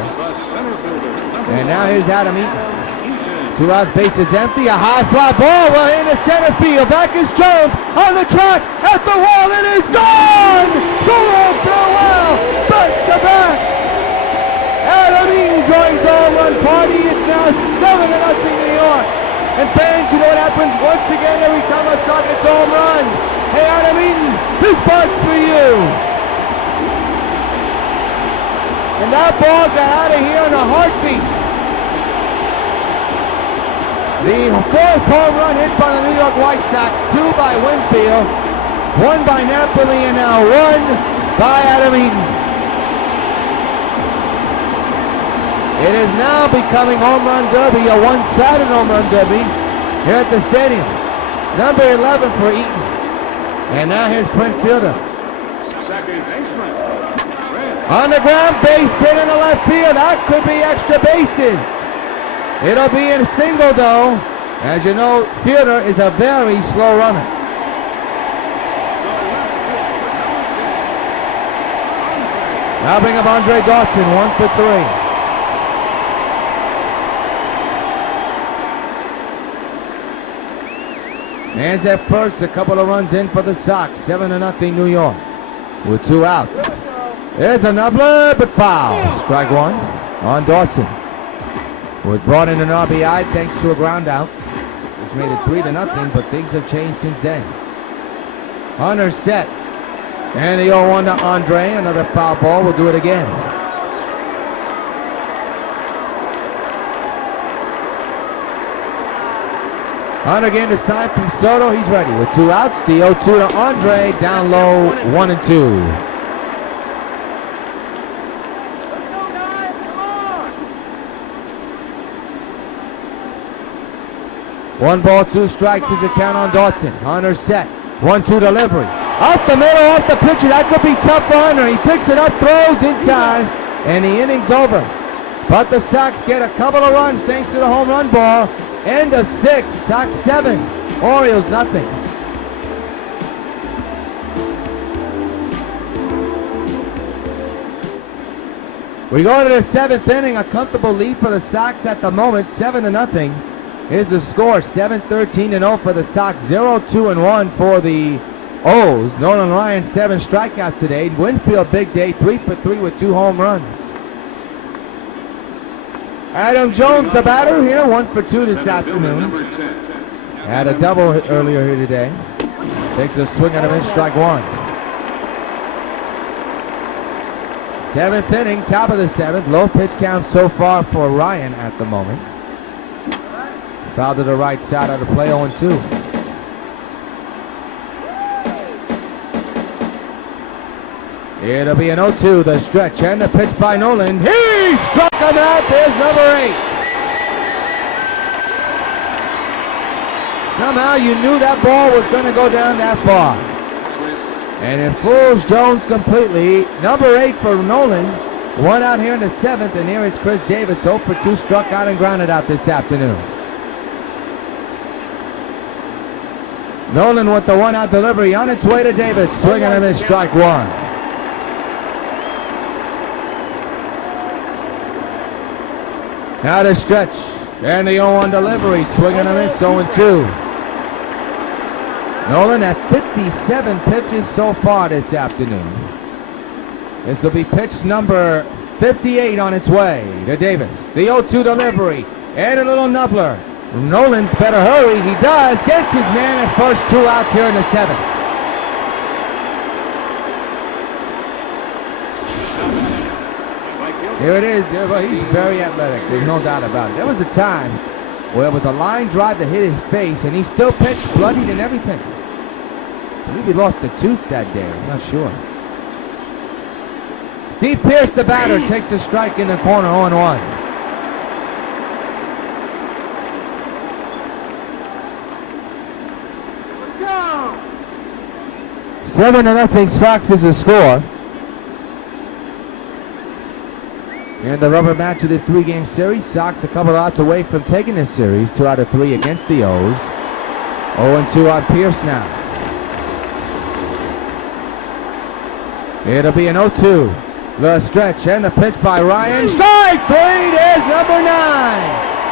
And now here's Adam Eaton. 2 outs, bases empty. A high fly ball well into center field. Back is Jones on the track at the wall. It is gone! So long, farewell! Back to back! Adam Eaton joins the home run party. It's now 7-0 New York. And fans, you know what happens once again every time a Sox gets a home run. Hey, Adam Eaton, this part's for you. And that ball got out of here in a heartbeat. The 4th home run hit by the New York White Sox, 2 by Winfield, 1 by Napoli, and now 1 by Adam Eaton. It is now becoming home run derby, a one-sided home run derby here at the stadium. Number 11 for Eaton. And now here's Brent Fielder. Second baseman. On the ground, base hit in the left field. That could be extra bases. It'll be a single though. As you know, Fielder is a very slow runner. Now bring up Andre Dawson, 1 for 3. Hands at first, a couple of runs in for the Sox. 7-0 New York with 2 outs. There's another, but foul. Strike 1 on Dawson. Was brought in an RBI thanks to a ground out, which made it 3-0, but things have changed since then. Hunter set. And the 0-1 to Andre. Another foul ball. We'll do it again. Hunter getting the sign from Soto. He's ready with 2 outs. The 0-2 to Andre. Down low, 1-2. One ball, 2 strikes is the count on Dawson. Hunter set. 1-2 delivery. Up the middle, off the pitcher. That could be tough for Hunter. He picks it up, throws in time, and the inning's over. But the Sox get a couple of runs thanks to the home run ball. End of 6. Sox 7. Orioles nothing. We go to the 7th inning, a comfortable lead for the Sox at the moment, 7-0. Here's the score, 7-13-0 for the Sox, 0-2-1 for the O's. Nolan Ryan, 7 strikeouts today. Winfield, big day, 3 for 3 with 2 home runs. Adam Jones, the batter here, 1 for 2 this afternoon. Had a double earlier here today. Takes a swing and a miss, strike 1. 7th inning, top of the 7th. Low pitch count so far for Ryan at the moment. Foul to the right side of the play, 0-2. It'll be an 0-2, the stretch, and the pitch by Nolan. He struck him out. There's number 8. Somehow you knew that ball was going to go down that far. And it fools Jones completely. Number 8 for Nolan. 1 out here in the 7th, and here is Chris Davis, 0 for 2, struck out and grounded out this afternoon. Nolan with the 1-out delivery on its way to Davis. Swing and a miss, strike 1. Now the stretch and the 0-1 delivery. Swing and a miss, 0-2. Nolan at 57 pitches so far this afternoon. This will be pitch number 58 on its way to Davis. The 0-2 delivery and a little nubbler. Nolan's better hurry. He does. Gets his man at first, 2 outs here in the 7th. Here it is. He's very athletic. There's no doubt about it. There was a time where it was a line drive that hit his face, and he still pitched bloodied and everything. I believe he lost a tooth that day. I'm not sure. Steve Pearce, the batter, takes a strike in the corner, 0-1. 7-0 Sox is the score. In the rubber match of this 3-game series, Sox a couple outs away from taking this series. 2 out of 3 against the O's. 0-2 on Pearce now. It'll be an 0-2. The stretch and the pitch by Ryan. Strike 3, there's number 9.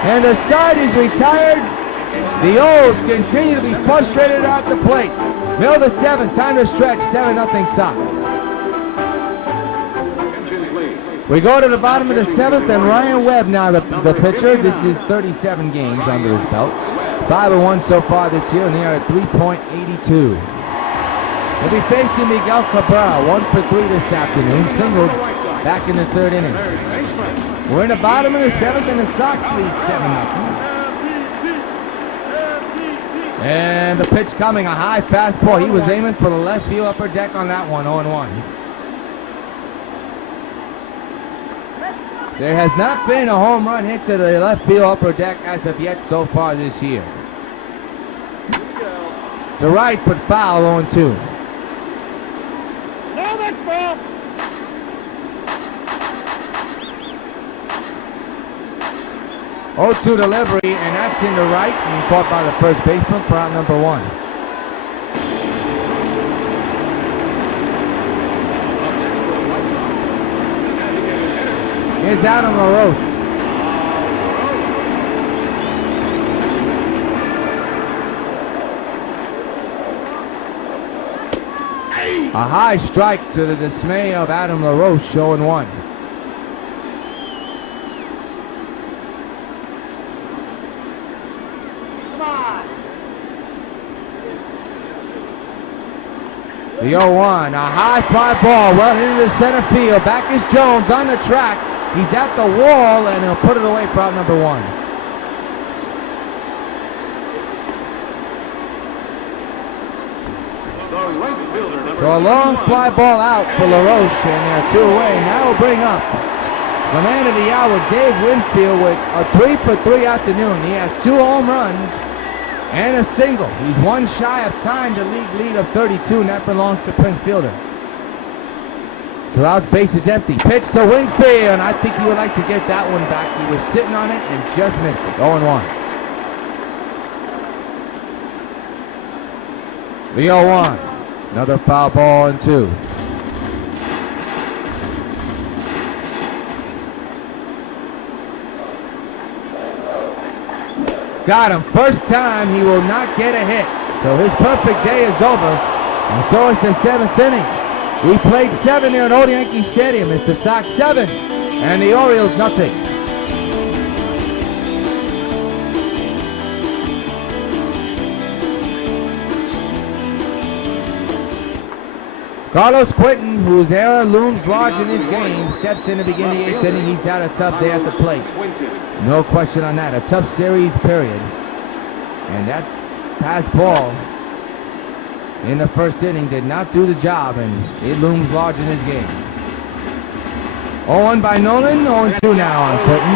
And the side is retired. The O's continue to be frustrated at the plate. Middle of the 7th, time to stretch, 7-0 Sox. We go to the bottom of the 7th, and Ryan Webb now the pitcher. This is 37 games under his belt. 5-1 so far this year, and they are at 3.82. He'll be facing Miguel Cabrera, 1 for 3 this afternoon, singled back in the 3rd inning. We're in the bottom of the 7th, and the Sox lead 7-0. And the pitch coming, a high fastball. He was aiming for the left field upper deck on that one, 0-1. There has not been a home run hit to the left field upper deck as of yet so far this year. To right, but foul, 0-2. 0-2 delivery, and that's into right, and caught by the first baseman for out number 1. Here's Adam LaRoche. A high strike to the dismay of Adam LaRoche, 0-1. The 0-1, a high fly ball well into the center field. Back is Jones on the track. He's at the wall, and he'll put it away for out number 1. So a long fly ball out for LaRoche, and they're 2 away. Now we'll bring up the man of the hour, Dave Winfield, with a 3 for 3 afternoon. He has 2 home runs and a single. He's 1 shy of tying the league lead of 32, and that belongs to Prince Fielder. Throughout, base is empty. Pitch to Winfield, and I think he would like to get that one back. He was sitting on it and just missed it. 0-1. The 0-1. Another foul ball and 2. Got him. First time, he will not get a hit. So his perfect day is over. And so it's the 7th inning. We played 7 here at old Yankee Stadium. It's the Sox 7 and the Orioles nothing. Carlos Quinton, whose era looms large in his game, steps in to begin the 8th inning. He's had a tough day at the plate. No question on that. A tough series, period. And that pass ball in the first inning did not do the job, and it looms large in his game. 0-1 by Nolan, 0-2 now on Quinton.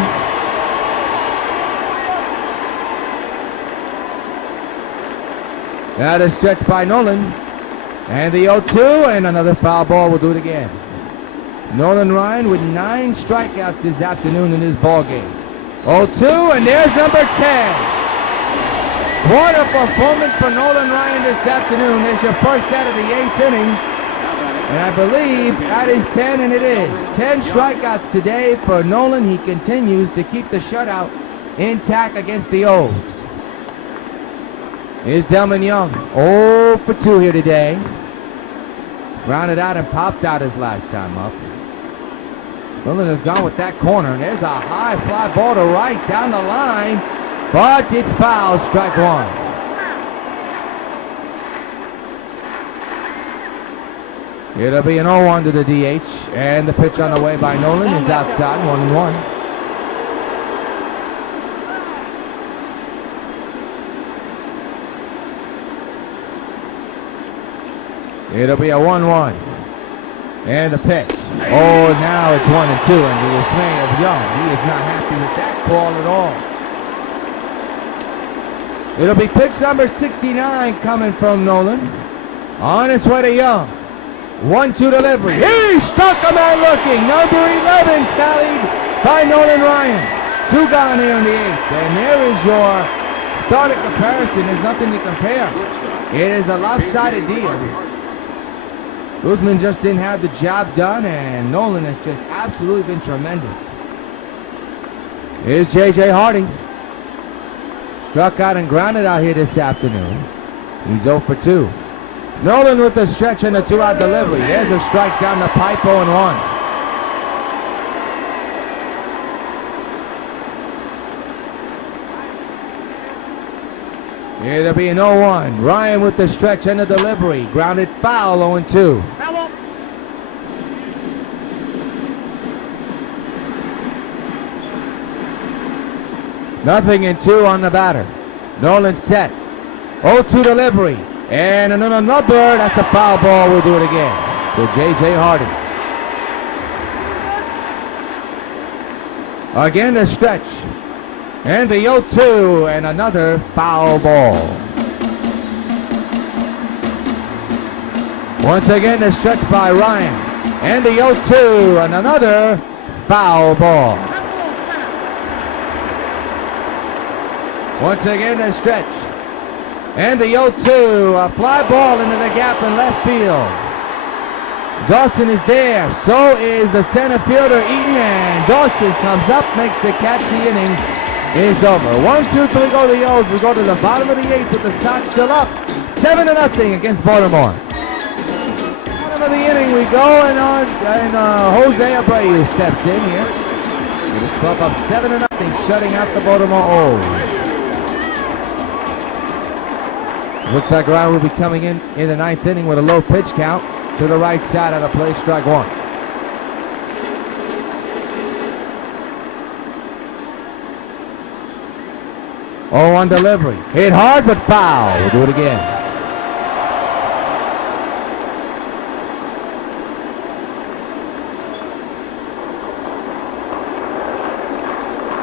Now the stretch by Nolan. And the 0-2, and another foul ball will do it again. Nolan Ryan with 9 strikeouts this afternoon in this ball game. 0-2, and there's number 10. What a performance for Nolan Ryan this afternoon. There's your first out of the 8th inning. And I believe that is 10, and it is. 10 strikeouts today for Nolan. He continues to keep the shutout intact against the O's. Here's Delman Young, 0 for 2 here today. Grounded out and popped out his last time up. Nolan has gone with that corner, and there's a high fly ball to right down the line, but it's foul, strike 1. It'll be an 0-1 to the DH, and the pitch on the way by Nolan is outside, 1-1. It'll be a 1-1. And the pitch. Oh, now it's 1-2. And the dismay of Young. He is not happy with that call at all. It'll be pitch number 69 coming from Nolan. On its way to Young. 1-2 delivery. He struck a man looking. Number 11 tallied by Nolan Ryan. 2 gone here in the 8th. And there is your starting comparison. There's nothing to compare. It is a lopsided deal. Guzman just didn't have the job done, and Nolan has just absolutely been tremendous. Here's J.J. Harding. Struck out and grounded out here this afternoon. He's 0 for 2. Nolan with the stretch and the 2-out delivery. There's a strike down the pipe, 0-1. Here there'll be an 0-1. Ryan with the stretch and the delivery. Grounded foul, 0-2. Nothing in 2 on the batter. Nolan set. 0-2 delivery. And another number. That's a foul ball. We'll do it again. To J.J. Harding. Again the stretch. And the 0-2, and another foul ball. Once again, the stretch by Ryan. And the 0-2, and another foul ball. Once again, the stretch. And the 0-2, a fly ball into the gap in left field. Dawson is there. So is the center fielder, Eaton, and Dawson comes up, makes the catch. The inning is over. 1-2, 3 go to the O's. We go to the bottom of the 8th with the Sox still up 7-0 against Baltimore. Bottom of the inning we go, and Jose Abreu steps in here. With his club up 7-0, shutting out the Baltimore Orioles. Looks like Ryan will be coming in the 9th inning with a low pitch count to the right side of the plate, strike 1. Oh, on delivery. Hit hard but foul. We'll do it again.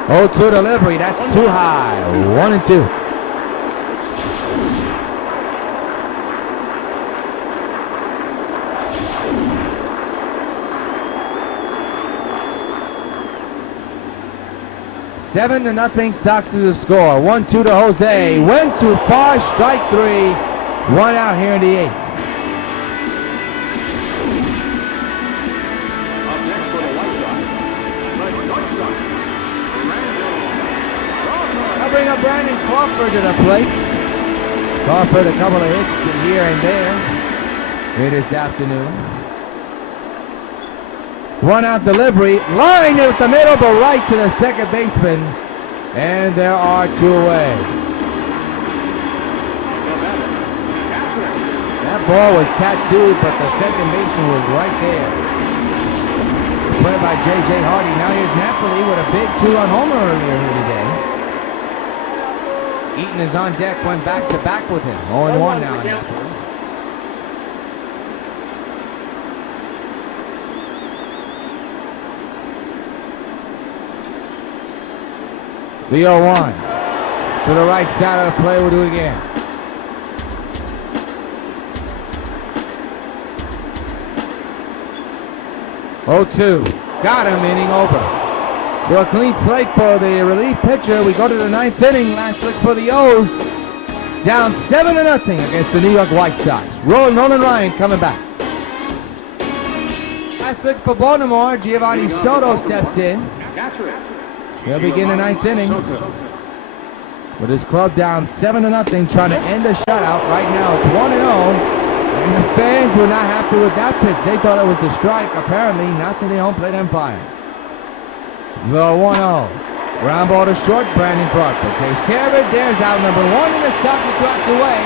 Oh, 2 delivery. That's too high. 1-2. Seven to nothing, Sox to the score. 1-2 to Jose. Went too far, strike 3. 1 out here in the 8th. Up next for the White Sox, the shortstop, How bring up Brandon Crawford to the plate. Crawford, a couple of hits here and there here this afternoon. 1-out delivery, line at the middle, but right to the second baseman. And there are 2 away. That ball was tattooed, but the second baseman was right there. Play by J.J. Hardy. Now here's Napoli with a big 2-run homer earlier here today. Eaton is on deck, went back-to-back with him. 0-1 now in Napoli. The 0-1. To the right side of the play, we'll do it again. Oh, 2. Got him, inning over. So a clean slate for the relief pitcher. We go to the 9th inning. Last look for the O's. Down 7-0 against the New York White Sox. Nolan Ryan coming back. Last look for Baltimore. Giovanni Soto steps in. They'll begin the 9th inning. With his club down 7-0, trying to end a shutout. Right now it's 1-0. And the fans were not happy with that pitch. They thought it was a strike. Apparently not to the home plate umpire. The 1-0. Ground ball to short. Brandon Crawford takes care of it. There's out number 1, and the Sox are dropped away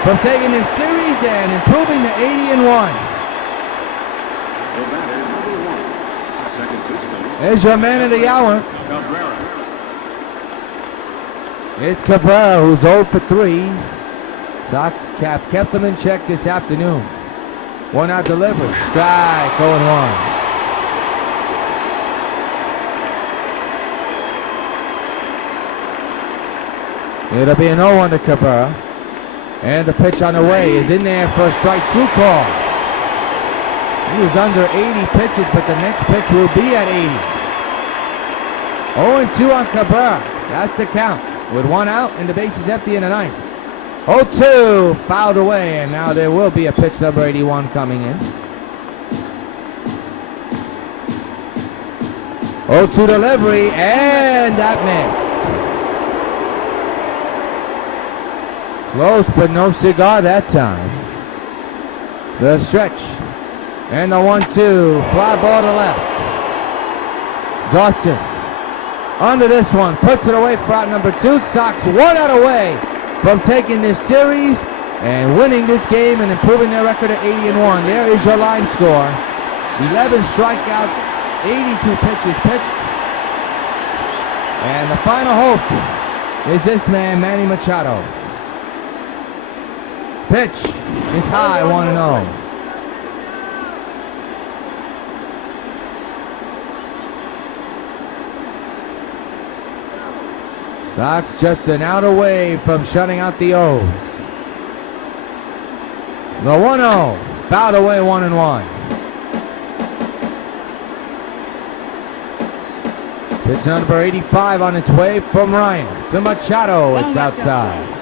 from taking this series and improving to 80-1. There's your man of the hour. It's Cabrera, who's 0 for 3. Sox kept them in check this afternoon. 1-out delivery. Strike, 0-1. It'll be an 0-1 to Cabrera. And the pitch on the way is in there for a strike 2 call. He was under 80 pitches, but the next pitch will be at 80. 0-2 on Cabrera. That's the count. With 1 out and the bases empty in the 9th. 0-2, fouled away, and now there will be a pitch number 81 coming in. 0-2 delivery, and that missed. Close, but no cigar that time. The stretch, and the 1-2, fly ball to left. Dawson, under this one, puts it away for out number 2. Sox 1 out away from taking this series and winning this game and improving their record at 80-1. There is your line score. 11 strikeouts, 82 pitches pitched. And the final hope is this man, Manny Machado. Pitch is high, 1-0. Sox just an out away from shutting out the O's. The 1-0, fouled away 1-1. Pitch number 85 on its way from Ryan to Machado. It's outside.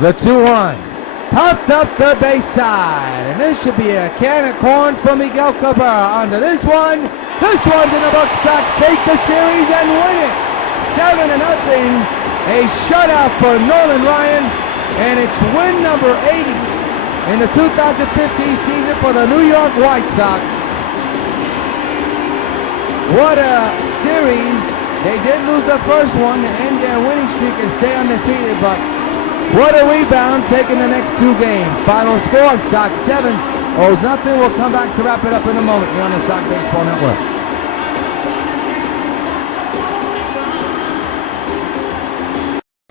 The 2-1, popped up the base side, and this should be a can of corn from Miguel Cabrera. Onto this one. This one's in the books. Sox take the series and win it. 7-0. A shutout for Nolan Ryan, and it's win number 80 in the 2015 season for the New York White Sox. What a series. They did lose the first one to end their winning streak and stay undefeated, but what a rebound taking the next 2 games. Final score, Sox 7, O's nothing. We'll come back to wrap it up in a moment here on the Sox Baseball Network.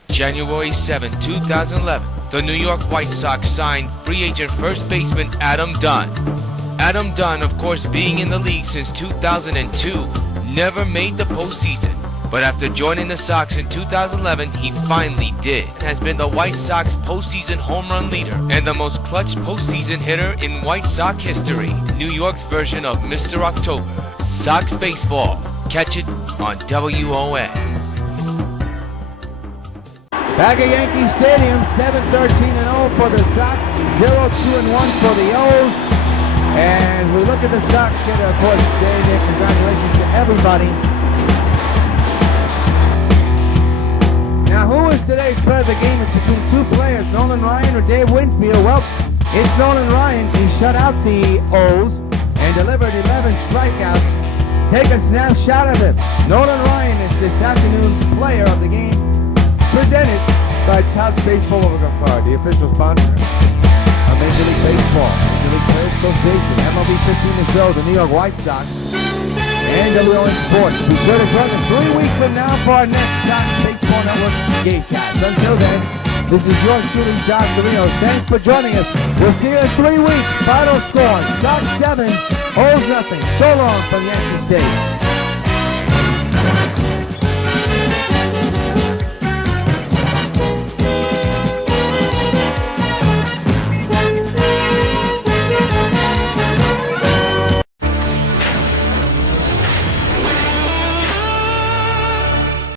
January 7, 2011, the New York White Sox signed free agent first baseman Adam Dunn. Adam Dunn, of course, being in the league since 2002, never made the postseason. But after joining the Sox in 2011, he finally did. Has been the White Sox postseason home run leader and the most clutch postseason hitter in White Sox history. New York's version of Mr. October. Sox Baseball. Catch it on WON. Back at Yankee Stadium, 7-13-0 for the Sox, 0-2-1 for the O's. And we look at the Sox here, of course, say their congratulations to everybody. Now, who is today's player of the game? Is between two players, Nolan Ryan or Dave Winfield. Well, it's Nolan Ryan. He shut out the O's and delivered 11 strikeouts. Take a snapshot of him. Nolan Ryan is this afternoon's player of the game, presented by Topps Baseball Overcome Card, the official sponsor of Major League Baseball, Major League Players Association, MLB 15 The Show, the New York White Sox, and W.O.N Sports. Be sure to join us 3 weeks from now for our next Sox Baseball Network Gamecast. Until then, this is yours truly, Dr. Rios. Thanks for joining us. We'll see you in 3 weeks. Final score, Sox 7, O's nothing. So long from Yankee Stadium.